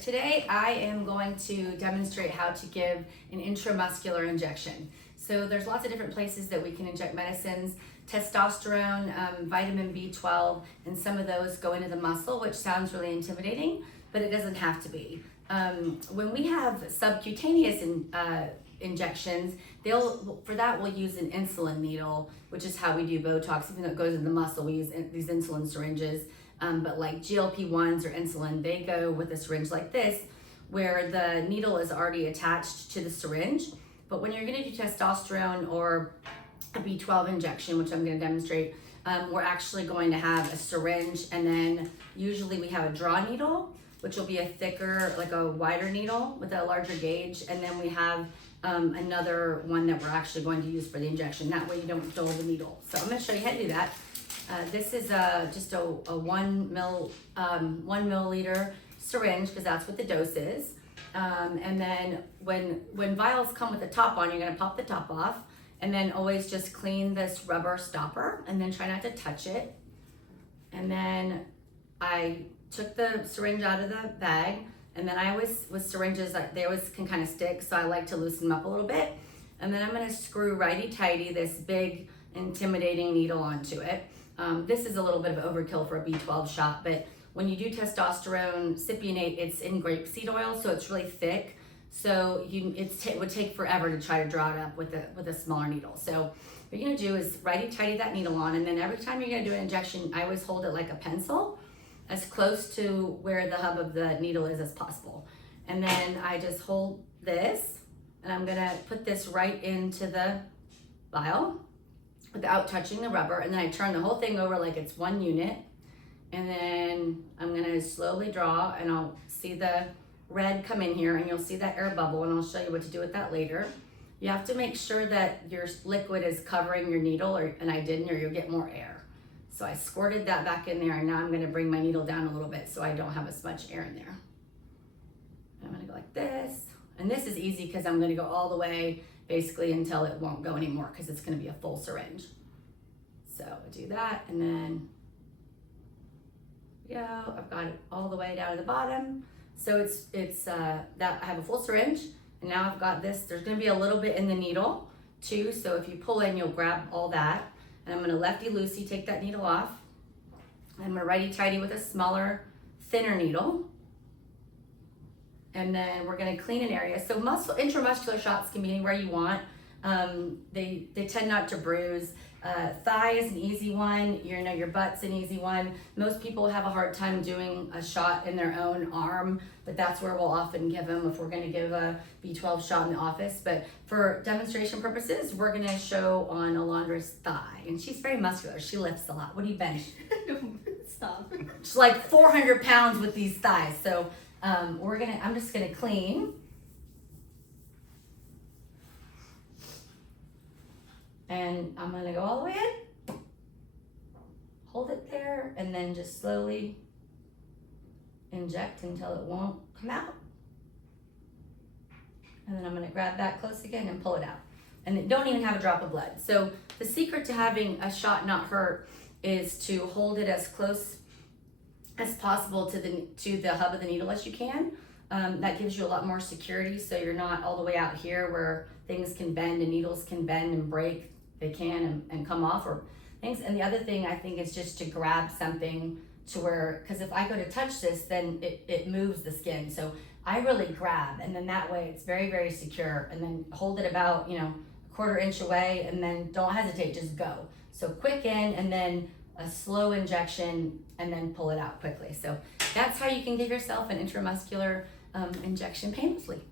Today I am going to demonstrate how to give an intramuscular injection. So there's lots of different places that we can inject medicines. Testosterone, vitamin B12, and some of those go into the muscle, which sounds really intimidating, but it doesn't have to be. When we have subcutaneous injections, for that we'll use an insulin needle, which is how we do Botox. Even though it goes in the muscle, we use these insulin syringes. But like GLP-1s or insulin, they go with a syringe like this, where the needle is already attached to the syringe. But when you're gonna do testosterone or a B12 injection, which I'm gonna demonstrate, we're actually going to have a syringe, and then usually we have a draw needle, which will be a thicker, like a wider needle with a larger gauge. And then we have another one that we're actually going to use for the injection. That way you don't dull the needle. So I'm gonna show you how to do that. This is just a 1 milliliter syringe, because that's what the dose is. And then when vials come with the top on, you're gonna pop the top off, and then always just clean this rubber stopper, and then try not to touch it. And then I took the syringe out of the bag, and then I always, with syringes, they always can kind of stick, so I like to loosen them up a little bit. And then I'm gonna screw righty-tighty this big, intimidating needle onto it. This is a little bit of overkill for a B12 shot, but when you do testosterone cypionate, it's in grapeseed oil, so it's really thick. So it would take forever to try to draw it up with a smaller needle. So what you're gonna do is righty-tighty that needle on, and then every time you're gonna do an injection, I always hold it like a pencil, as close to where the hub of the needle is as possible. And then I just hold this, and I'm gonna put this right into the vial without touching the rubber, and then I turn the whole thing over like it's one unit, and then I'm gonna slowly draw, and I'll see the red come in here, and you'll see that air bubble, and I'll show you what to do with that later. You have to make sure that your liquid is covering your needle, and I didn't, or you'll get more air. So I squirted that back in there, and now I'm gonna bring my needle down a little bit so I don't have as much air in there. And I'm gonna go like this, and this is easy because I'm gonna go all the way basically until it won't go anymore, because it's gonna be a full syringe. So I do that, and then I've got it all the way down to the bottom. So it's that I have a full syringe, and now I've got this. There's gonna be a little bit in the needle too, so if you pull in, you'll grab all that. And I'm gonna lefty-loosey take that needle off. I'm gonna righty-tighty with a smaller, thinner needle. And then we're gonna clean an area. So intramuscular shots can be anywhere you want. They tend not to bruise. Thigh is an easy one. Your butt's an easy one. Most people have a hard time doing a shot in their own arm, but that's where we'll often give them if we're gonna give a B12 shot in the office. But for demonstration purposes, we're gonna show on Alondra's thigh. And she's very muscular. She lifts a lot. What do you bench? Stop. She's like 400 pounds with these thighs. So I'm just gonna clean. And I'm gonna go all the way in, hold it there, and then just slowly inject until it won't come out. And then I'm gonna grab that close again and pull it out. And it don't even have a drop of blood. So the secret to having a shot not hurt is to hold it as close as possible to the hub of the needle as you can. That gives you a lot more security, so you're not all the way out here where things can bend and needles can bend and break. They can and come off or things. And the other thing I think is just to grab something to where, because if I go to touch this, then it moves the skin. So I really grab, and then that way it's very, very secure. And then hold it about, a quarter inch away, and then don't hesitate, just go. So quick in, and then a slow injection, and then pull it out quickly. So that's how you can give yourself an intramuscular injection painlessly.